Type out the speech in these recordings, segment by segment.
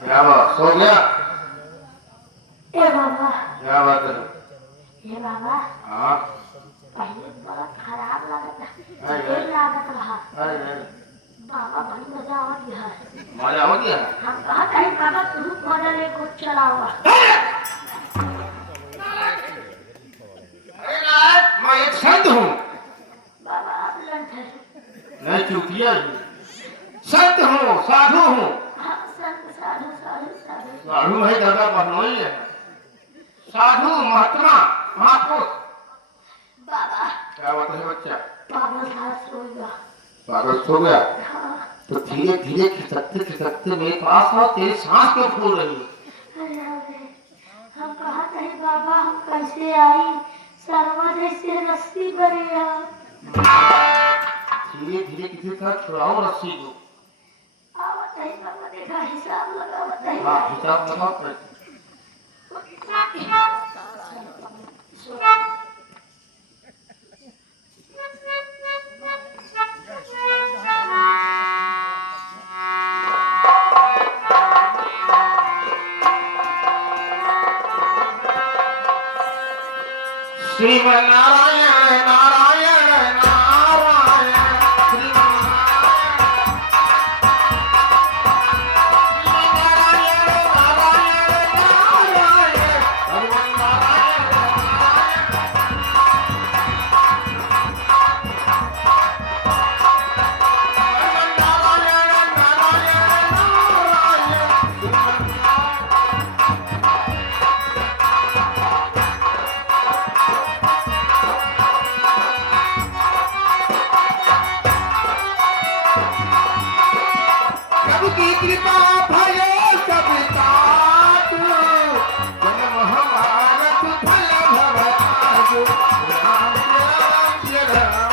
क्या बात सो गया? ए बाबा क्या बात है? ये बाबा हाँ पहले बहुत खराब लागत अरे लागत रहा अरे बाबा बड़ी मजा आ गया मजा हो गया। हम कहा कहीं बाबा तुम मॉडल एक कुछ चलाओ अरे नाथ मैं एक संत हूँ। बाबा आप लंठ है नहीं चूतिया संत हूँ साधु हूँ। हाँ संत साधु साधु साधु साधु है दादा पहनोई है साधु महात्मा महापुरुष। बाबा क्या बात है बच्चा? पागल था सो गया पागल सो गया हाँ तो धीरे धीरे खिसकते मेरे पास आओ तेरी सांस क्यों फूल रही है? अरे अरे हम कहा कहीं बाबा हम कैसे आई सरवा जैसे रस्सी बने धीरे धीरे किसी तरह छुड़ाओ रस्सी को। आवत है बाबा देखा हिसाब लगावत है हाँ हिसाब लगाओ। श्रीमन्नारायण नारायण नारायण कृपा भयो सब ताजु जन्म हमारा सुफल भव आजु राम राम जय राम।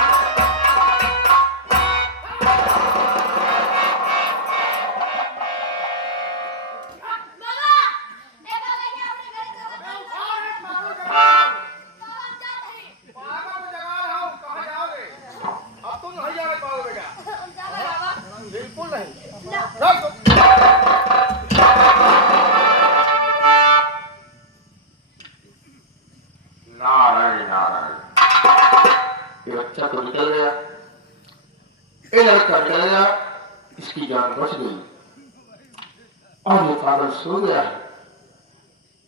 नारायण नारायण ये बच्चा तो निकल गया। ये लड़का निकल गया इसकी जान बच गई और ये पागल सो गया है।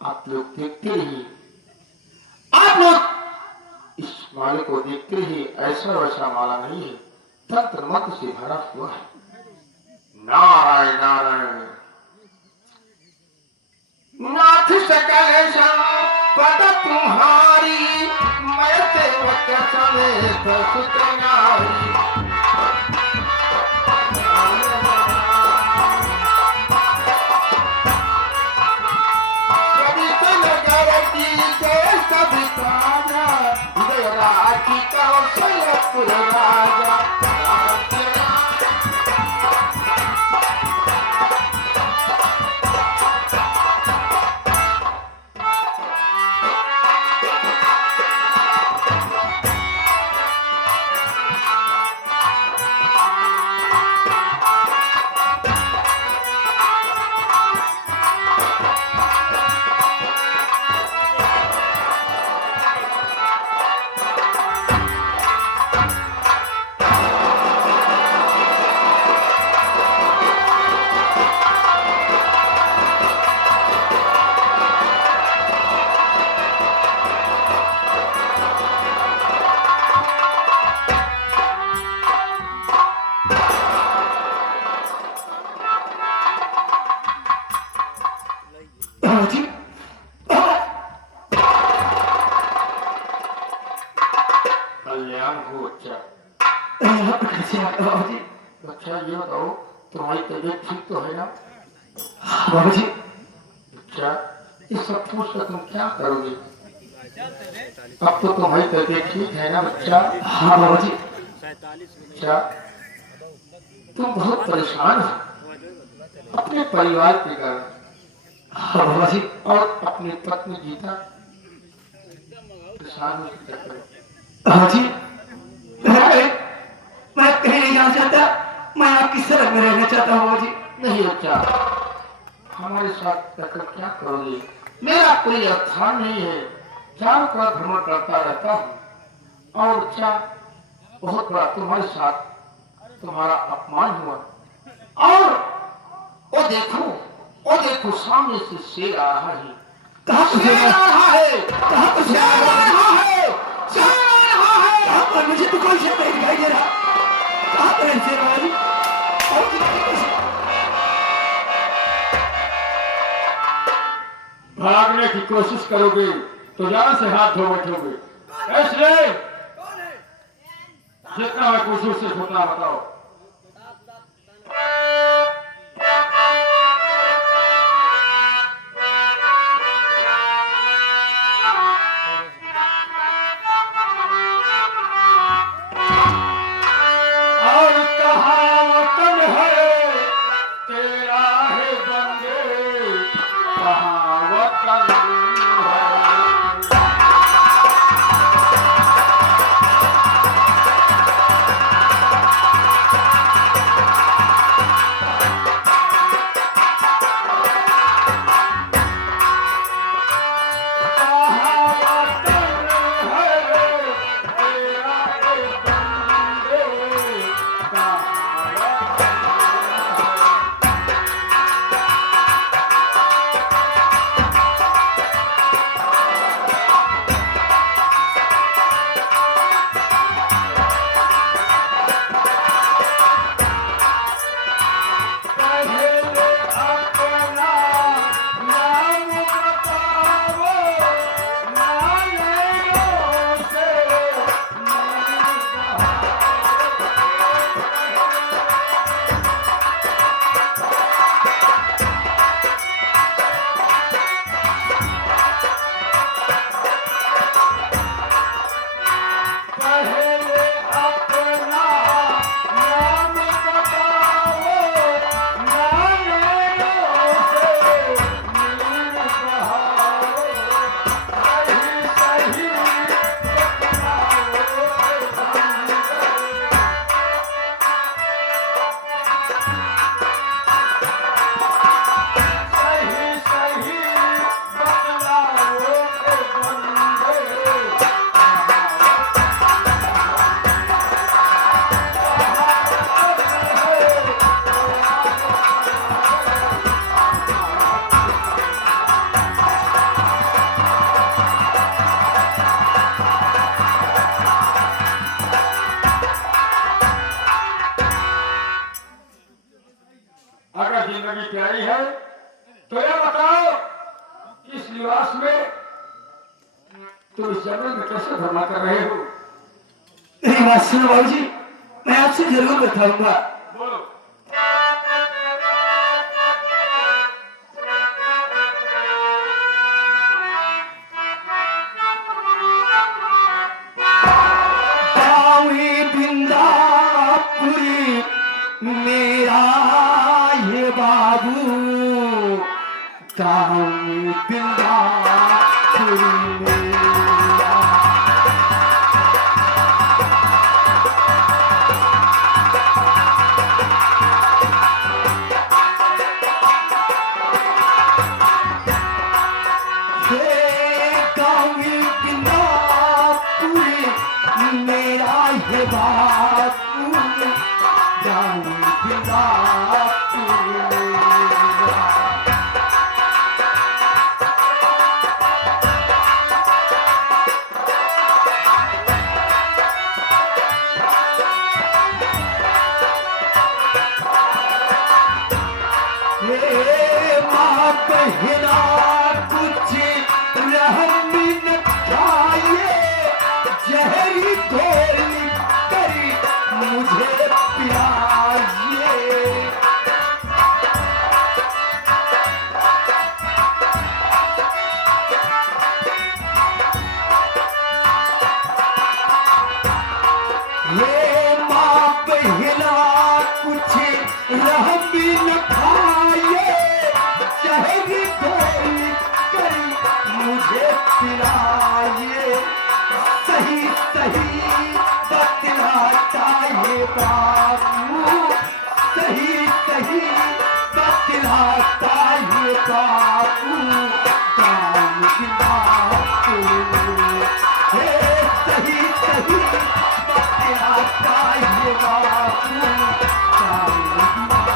आप लोग देखते रहिए आप लोग इस माले को देखते रहिए ऐसा वैसा माला नहीं है तंत्र मंत्र से भरा हुआ है। नारायण नारायण नाथ सकल संपद तुम्हारी मैं सेवक समेत सुत नारी। कवि नगर की के सभी राजा हृदय राखी कौशलपुर राजा। यहाँ पे कैसे आ गए बाबूजी? अच्छा ये बताओ तुम्हारी तबीयत ठीक तो है ना? हाँ बाबूजी। अच्छा इस सब पूछ कर तुम क्या करोगे? अब तो तुम्हारी तबीयत ठीक है ना बच्चा? हाँ बाबूजी। अच्छा तुम बहुत परेशान हो अपने परिवार के कारण। हाँ बाबूजी। और अपनी पत्नी गीता परेशान हो चुकी है। बाबूजी मैं कहीं नहीं जाना चाहता, मैं आपकी शरण में रहना चाहता हूँ बाबूजी। नहीं बच्चा, हमारे साथ रहकर क्या करोगे? मेरा कोई स्थान नहीं है, चारों तरफ भ्रमण करता रहता हूँ और बच्चा बहुत बड़ा तुम्हारे साथ तुम्हारा अपमान हुआ। और वो देखो सामने से शेर आ रहा है। कहाँ से शेर आ रहा है? कहाँ से शेर आ रहा है? शेर आ रहा है। कहाँ पर? मुझे तो कोई शेर नहीं दिखाई दे रहा। कहाँ पर है शेर वाली? और कितनी कैसे भागने की कोशिश करोगे तो जान से हाथ धो बैठोगे। ऐसे जितना मैं कोशिश से छोटा बताओ। और कहावतन है तेरा है बंदे, कहावतन है। अगर जिंदगी प्यारी है तो यह बताओ इस निवास में तुम इस जंगल में कैसे भ्रमण कर रहे हो? मेरी बात सुनो बाबूजी, मैं आपसे जरूर बताऊंगा। बोलो। बिंदापुरी मेरा ये बाबू, बिंदापुरी मेरा। मेरा ये बापू जाऊं माँ कहना कुछ रहम न खाइए, जहरी घोली करी बाबू सही सही बतलाता ये बाबू काम की बात हे सही सही बतलाता ये बाबू काम की बात।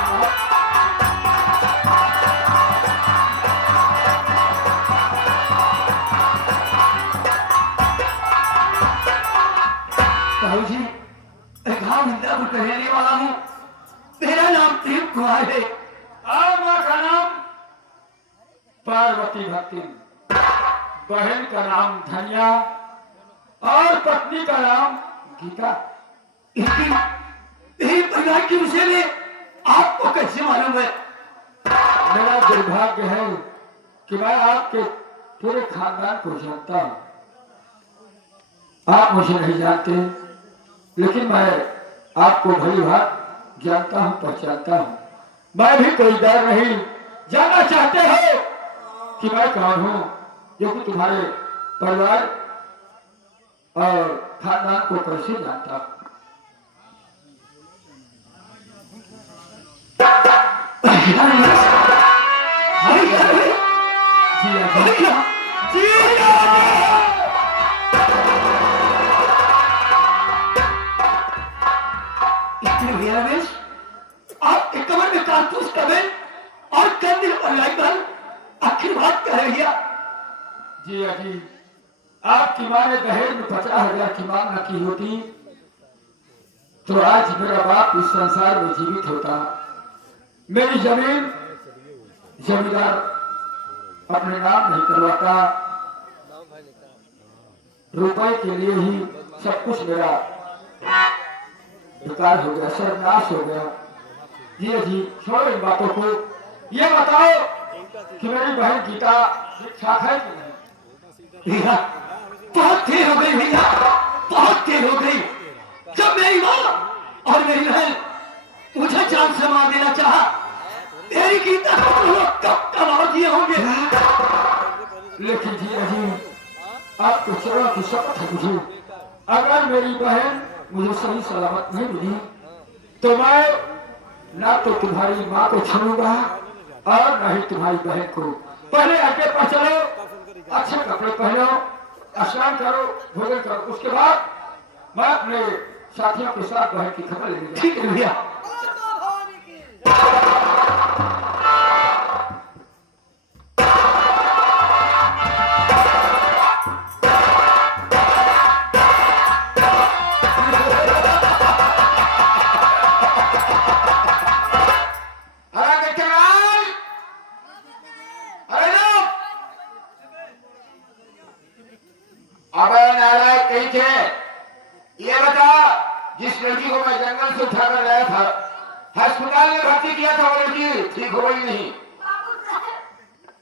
साहू जी गाँव इंद्रपुर का रहने वाला हूँ। मेरा नाम प्रेम कुमार है और माँ का नाम पार्वती भक्ति, बहन का नाम धनिया और पत्नी का नाम गीता। लेकिन मेरे परिवार के विषय में आपको कैसे मालूम है? मेरा दुर्भाग्य है कि मैं आपके पूरे खानदान को जानता हूँ। आप मुझे नहीं जानते, लेकिन मैं आपको भली भांति जानता हूँ, पहचानता हूँ। मैं भी कोई डर नहीं। जानना चाहते हो कि मैं कौन हूँ, जो कि तुम्हारे परिवार और खानदान को कैसे जानता हूँ? आप एक कमर में कारतूस कबे और कंधे पर लाइबल आखिर बात कह रही है? जी अजी, आपकी माँ ने दहेज में 50,000 की मांग न की होती तो आज मेरा बाप इस संसार में जीवित होता। मेरी जमीन जमींदार अपने नाम नहीं करवाता। रुपए के लिए ही सब कुछ मेरा बेकार हो गया, सर्वनाश हो गया। ये जी छोड़ो इन बातों को। ये बताओ कि मेरी बहन गीता ठीक-ठाक है कि नहीं? भैया बहुत देर हो गई, भैया बहुत देर हो गई। जब मेरी माँ और मेरी बहन मुझे जान से मार देना चाहा, मेरी गीता को लोग कब मार दिए होंगे। लेकिन जी अजी आपको चरण की शपथ है मुझे, अगर मेरी बहन मुझे सही सलामत नहीं मिली तो मैं ना तो तुम्हारी माँ को छोड़ूंगा और न ही तुम्हारी बहन को। पहले आगे पर चलो, अच्छे कपड़े पहनो, स्नान करो, भोजन करो, उसके बाद मैं अपने साथियों के साथ बहन की खबर लेंगे। ठीक है भैया। ये बता, जिस लड़की को मैं जंगल से उठाकर लाया था, अस्पताल में भर्ती किया था, वो लड़की ठीक हो गई नहीं?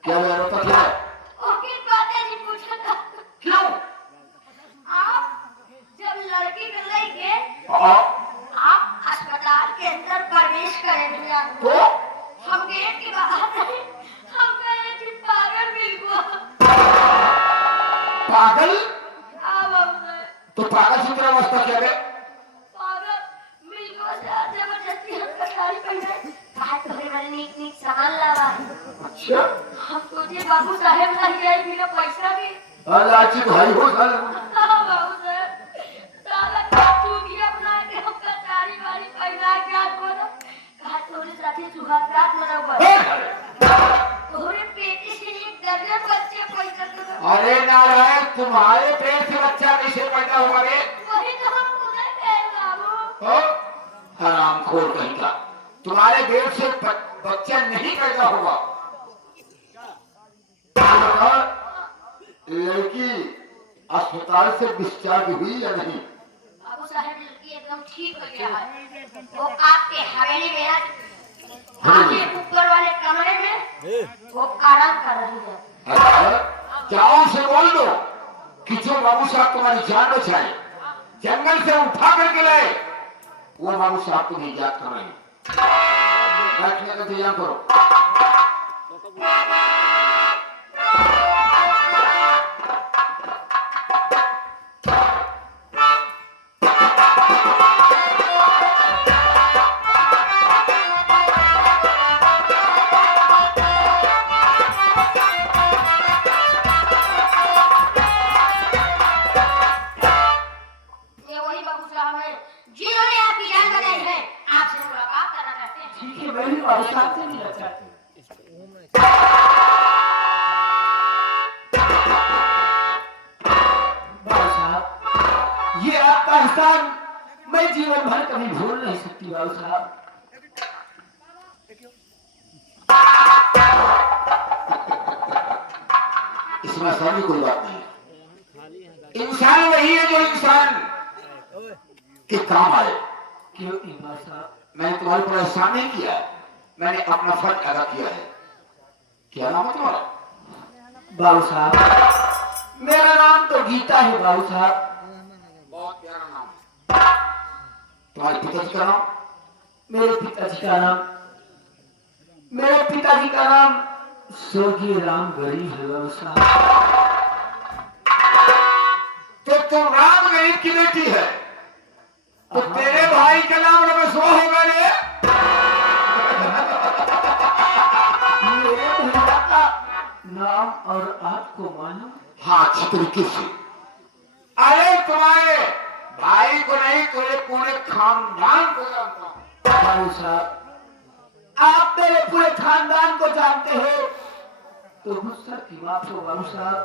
क्या मैं रोता था? क्यों? आप जब लड़की को लेके आप अस्पताल के अंदर प्रवेश करेंगे तो हम गेट के बाहर नहीं, हम कहे कि पागल मिल गया। पागल? तो पागल से तेरा वास्ता क्या है? पागल मिल गया, जबरदस्ती हम कटारी पहनाए, कहा तुम्हें बड़े नीक सामान लावा। अच्छा, हम सोचे बाबू साहेब नहीं आए बिना पैसा भी। लाची भाई हो साल। बाबू साहब साला काटू दिया बना के हम कटारी वाली पहना के आज बोलो, कहा तोरे साथे सुहाग रात मनाओ। तोरे पेट से एक दर्जन बच्चे पैदा कर। अरे नारायण, तुम्हारे पेट से बच्चा कैसे पैदा हुआ रे? वही तो हम पूछे थे बाबू। हरामखोर कहीं का, तुम्हारे पेट से बच्चा नहीं पैदा हुआ। लड़की अस्पताल से डिस्चार्ज हुई या नहीं? बाबू साहब लड़की एकदम ठीक हो गया है। वो आपके हवेली में आगे ऊपर वाले कमरे में वो आराम कर रही है। अच्छा, जाओ से बोल दो कि जो बाबू साहब तुम्हारी जान बचाए, जंगल से उठा करके लाए, वो बाबू साहब तुम्हें याद कर रहे हैं। बैठने का इंतजाम करो। मैं भी बाबू साहब से मिलना चाहती हूँ। बाबू साहब, ये आपका एहसान मैं जीवन भर कभी भूल नहीं सकती बाबू साहब। इसमें सारी कोई बात नहीं है। इंसान वही है जो इंसान के काम आए। क्यों इमाम साहब? मैंने तुम्हारे पर एहसान नहीं किया, मैंने अपना फर्ज अदा किया है। क्या नाम है तुम्हारा? बाबू साहब, मेरा नाम तो गीता है बाबू साहब। बहुत प्यारा नाम है। तुम्हारे पिताजी का नाम? मेरे पिताजी का नाम स्वर्गीय राम गरीब है बाबू साहब। तो तुम राम गरीब की बेटी है, तो तेरे भाई का नाम रमेश्वर होगा रे? मेरे भैया का नाम और आपको मालूम? हाँ, अच्छी तरीके से। अरे तुम्हारे भाई को नहीं, तुम्हारे पूरे खानदान को जानता हूं। बाबू साहब, आप मेरे पूरे खानदान को जानते हो तो गुस्सा की बात हो बाबू साहब।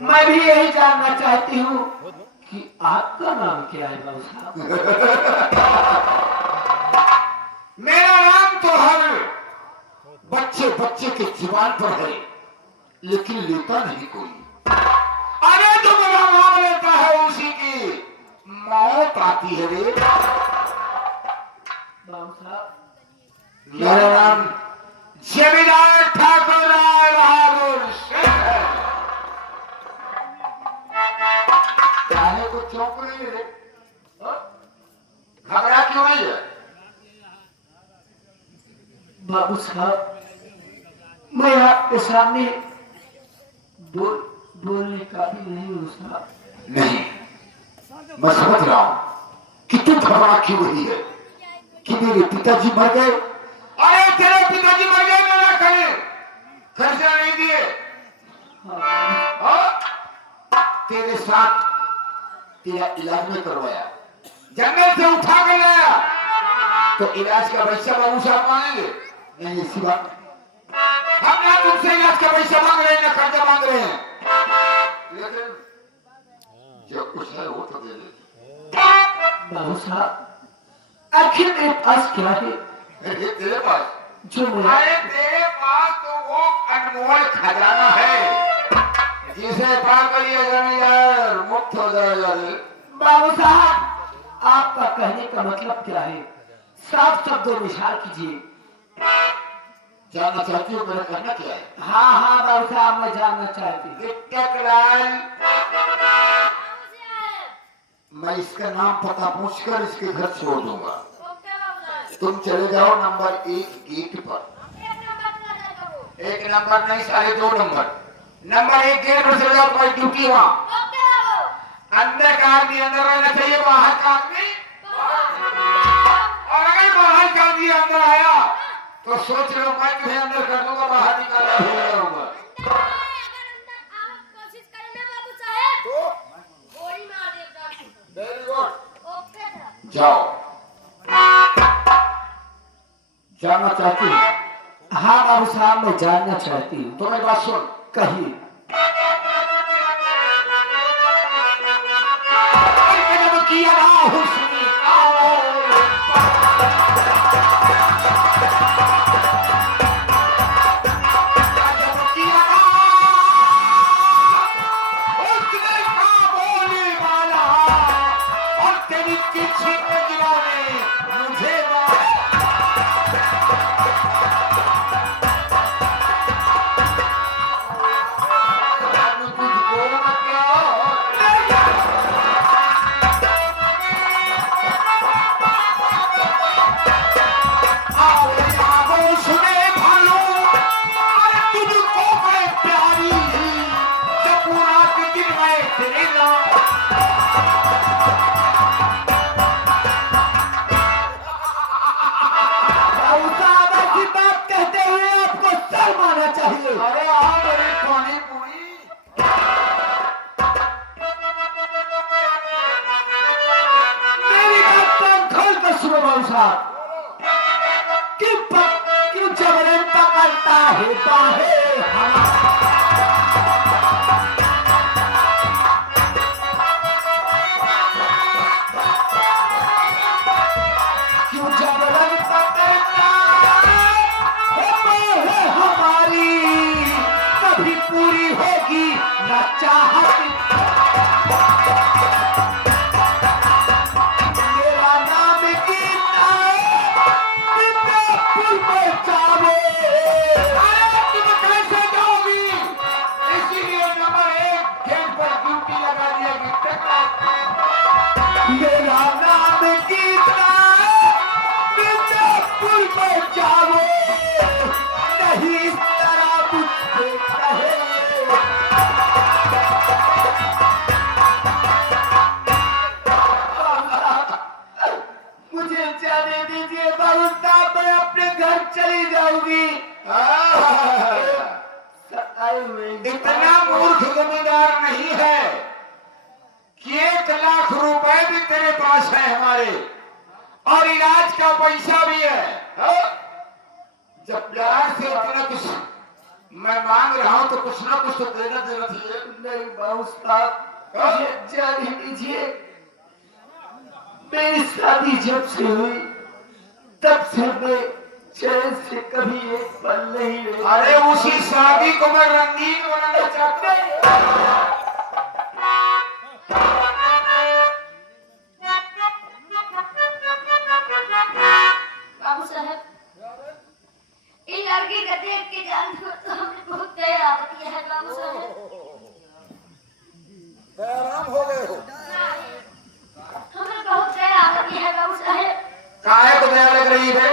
मैं भी यही जानना चाहती हूँ कि आपका नाम क्या है बाबू साहब? मेरा नाम तो हर बच्चे बच्चे के जुबान पर है, लेकिन लेता नहीं कोई। अरे जो मेरा नाम लेता है उसी की मौत आती है रे। बाबू साहब, मेरा नाम जमींदार ठाकुर राय बहादुर शेख है। चाहे को चौंक रही है रे? घबरा क्यों नहीं है? बाबू साहब, मैं आपके सामने बोलने का भी नहीं हूँ साहब। नहीं, मैं समझ रहा हूं कि तू घबरा क्यों रही है कि मेरे पिताजी मर गए। अरे तेरे पिताजी मर गए, मेरा खर्चा नहीं दिए। हाँ? तेरे साथ तेरा इलाज में करवाया, जंगल से उठा कर लाया, तो इलाज का पैसा बाबू साहब मांगेंगे? नहीं, ऐसी बात हम ना तुमसे इलाज का पैसा मांग रहे हैं ना कर्जा मांग रहे हैं, लेकिन जो कुछ है वो तो दे दे। बाबू साहब, आखिर मेरे पास क्या है तेरे पास? जो मेरा? अरे तेरे पास तो वो अनमोल खजाना है जिसे पाकर ये जमींदार मुक्त हो जाएगा रे। बाबू साहब, आपका कहने का मतलब क्या है? साफ शब्दों में इशारा कीजिए। जानना चाहती हो मेरा कहना क्या है? हाँ हाँ बाबू साहब, मैं जानना चाहती हूँ। टिकटॉक मैं इसका नाम पता पूछकर इसके घर छोड़ दूंगा। तुम चले जाओ नंबर 1 गेट पर। एक नंबर नहीं, सारे 2 नंबर। नंबर 1 गेट पर चले जाओ, कोई ड्यूटी वहां। अंदर का आदमी अंदर रहना चाहिए, बाहर का आदमी और अगर बाहर का आदमी अंदर आया तो सोच लो मैं तुम्हें अंदर कर दूंगा, बाहर निकाला होगा। वेरी गुड, जाओ। जानना चाहती हूँ? हाँ बाबू साहब, मैं जानना चाहती हूँ। तो मेरी बात सुन। कहिए। कि आता है बाहे हम क्यों जबरन पकड़ता है हमारी कभी पूरी होगी न चाहत मेरा नाम गीता बिना फूल बचावे अरे तुम कैसे जाओगी इसीलिए नंबर 1 गेट पर ड्यूटी लगा दिया मेरा नाम गीता बिना फूल बचावे नहीं इस तरह मुझसे कहे मुझे जाने दीजिए बाबू साहब मैं अपने घर चली जाऊंगी इतना मूर्ख जमींदार नहीं है कि 1 लाख रुपए भी तेरे पास है हमारे और इलाज का पैसा भी है जब प्यार से इतना कुछ मैं मांग रहा हूं तो कुछ ना कुछ तो देना चाहिए नहीं बाबू साहब मुझे जाने दीजिए मेरी शादी जब से हुई तब से मैं चैन से कभी एक पल नहीं रही अरे उसी शादी को मैं रंगीन बनाना चाहता बाबू साहब इन लड़की का देख के जानते हो तो हमें बहुत दया आती है बाबू साहब आराम हो गए हो हमें बहुत दया आती है बाबू साहब काहे को दया लग रही है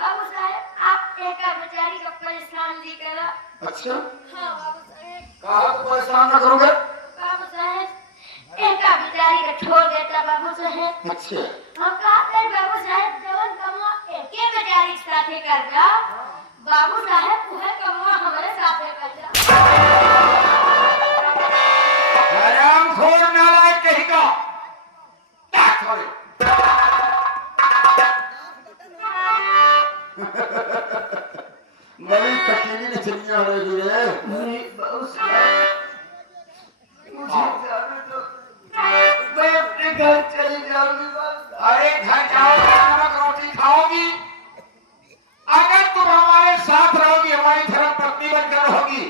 बाबू साहब आप एक बेचारी का परेशान नहीं करा अच्छा हाँ बाबू साहब कहा को परेशान न करोगे बाबू साहब एक बेचारी का छोड़ देता बाबू साहब अच्छा हम कहते हैं बाबू साहब जवन कमा एक बेचारी के साथे कर जा बाबू साहब वह कमा हमारे साथे कर जा हराम खोर नालायक कहेगा बड़ी कटीली ने चलिया हो रही है नहीं बाबू साहब मुझे जाने दो मैं अपने घर चली जाऊंगी बस अरे घर जाओगी नमक रोटी खाओगी अगर तुम हमारे साथ रहोगी हमारी धर्म पत्नी बनकर रहोगी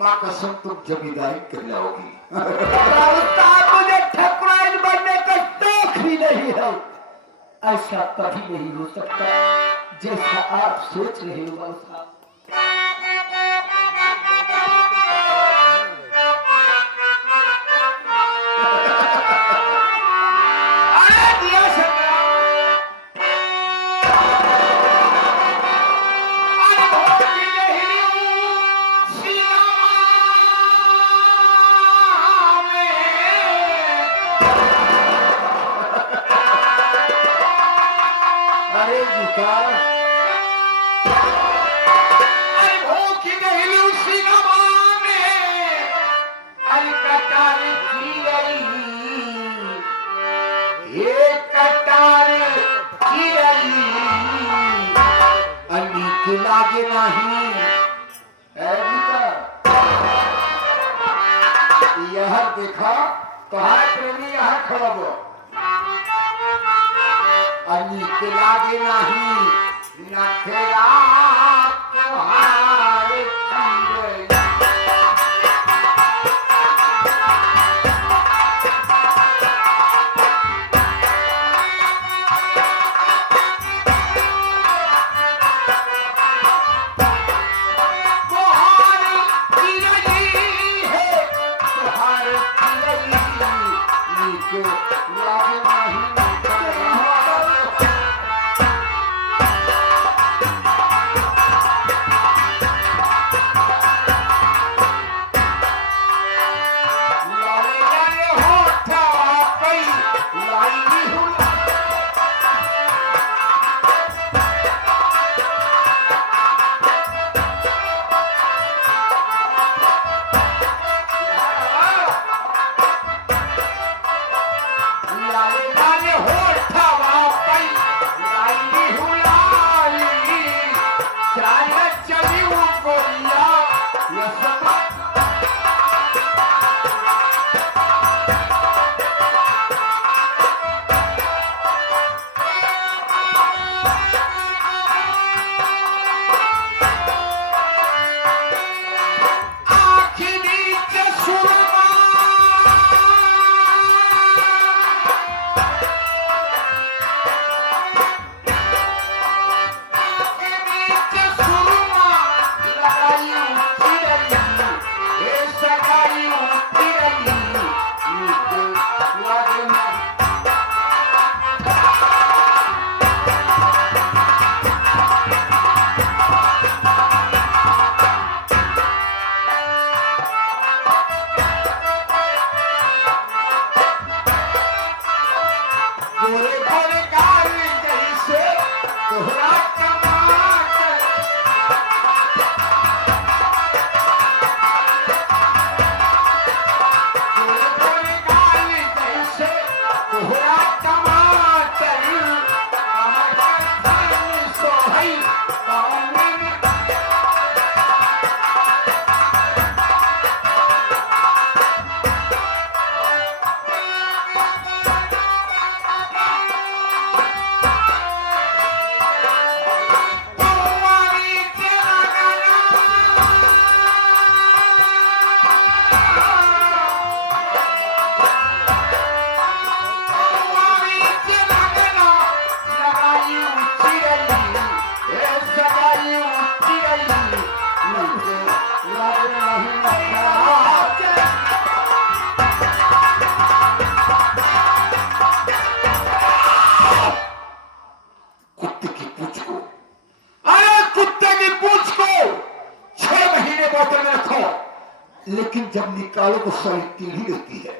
माँ कसम तुम जमींदारी कर जाओगी मुझे ठकुराइन बनने का शौक ही नहीं है ऐसा कभी नहीं हो सकता जैसा आप सोच रहे हो बाबू साहब लागे नहीं यह देखा तुम्हारे प्रेमी यहाँ खड़ा हो अली के लागे नहीं न खेला तुम्हारे लेकिन जब निकालो तो सारी टीढ़ी रहती है।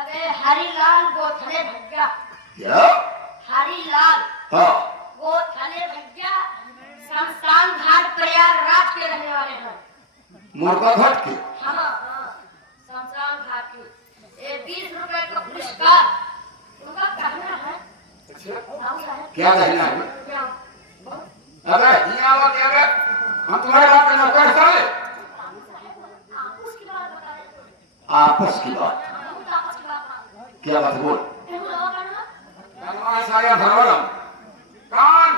अरे हरिलाल गोथले भैया, क्या? हरिलाल हाँ, गोथले भैया शमशान घाट प्रयागराज के रहने वाले हैं। मुर्गा घाट के? हाँ हाँ, शमशान घाट के। ये 20 रुपए का पुरस्कार उनका कहना है। क्या कहना है? क्या? अबे ये आवा क्या बे? हम तुम्हारे बात करना कोई साले? आपस की बात बता रहे हैं। आपस की बात? आपस की बात। क्या बात बोल? एगो लवा करना। हमारा साया धरवाला कान।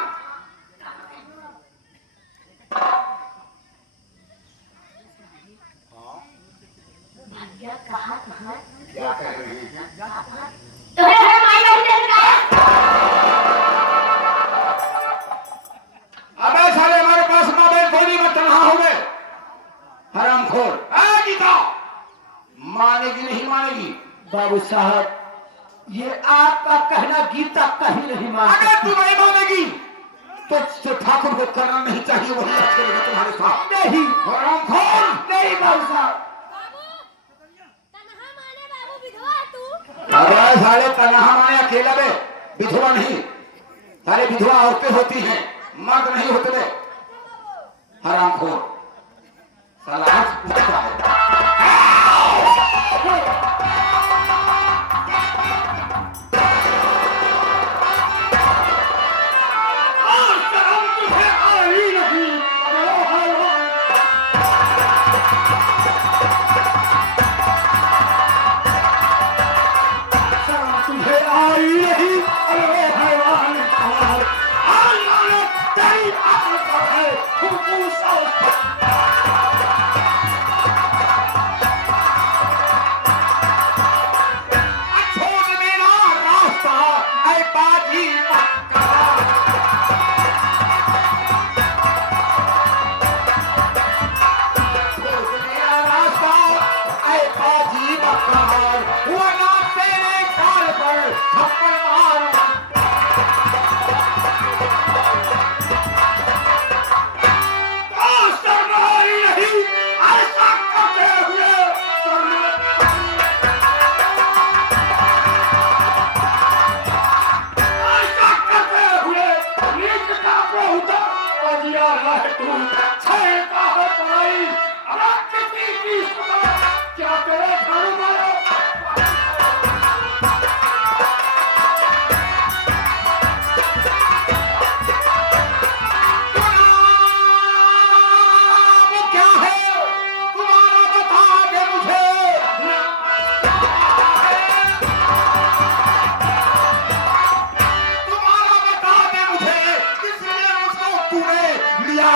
भाग्य कहाँ कहाँ? क्या कह रही है? तुम्हें घर माई नहीं देगा। अबे साले हमारे पास मोबाइल गोली में तनहा हो गए। हरामखोर। गीता मानेगी नहीं मानेगी? बाबू साहब, ये आपका कहना गीता कहीं नहीं मानती। अगर तू नहीं मानेगी तो ठाकुर को करना नहीं चाहिए, वही अच्छा रहेगा तुम्हारे साथ। नहीं, हरामखोर। नहीं बाबू साहब। अबे साले तनहा माने अकेला बे, विधवा नहीं। सारे विधवा औरतें होती हैं, मर्द नहीं होते बे। हरामखोर साला आज पूछता है।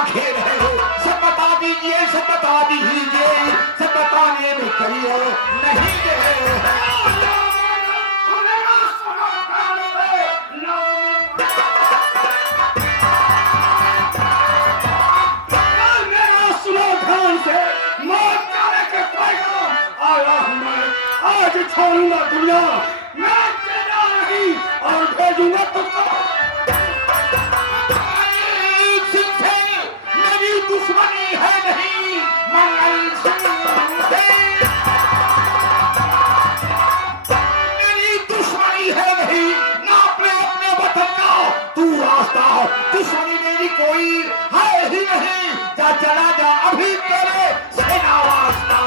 खेल है, सब बता दीजिए, सब बता दीजिए, सब बताने में करिए नहीं आज छोड़ूंगा दुनिया, मैं चला रही और भेजूंगा तुमको। दुश्मनी है नहीं मंगल सिंह से, मेरी दुश्मनी है नहीं ना अपने अपने वतन का तू रास्ता, दुश्मनी मेरी कोई है ही नहीं। जा चला जा अभी तेरे सेना वास्ता।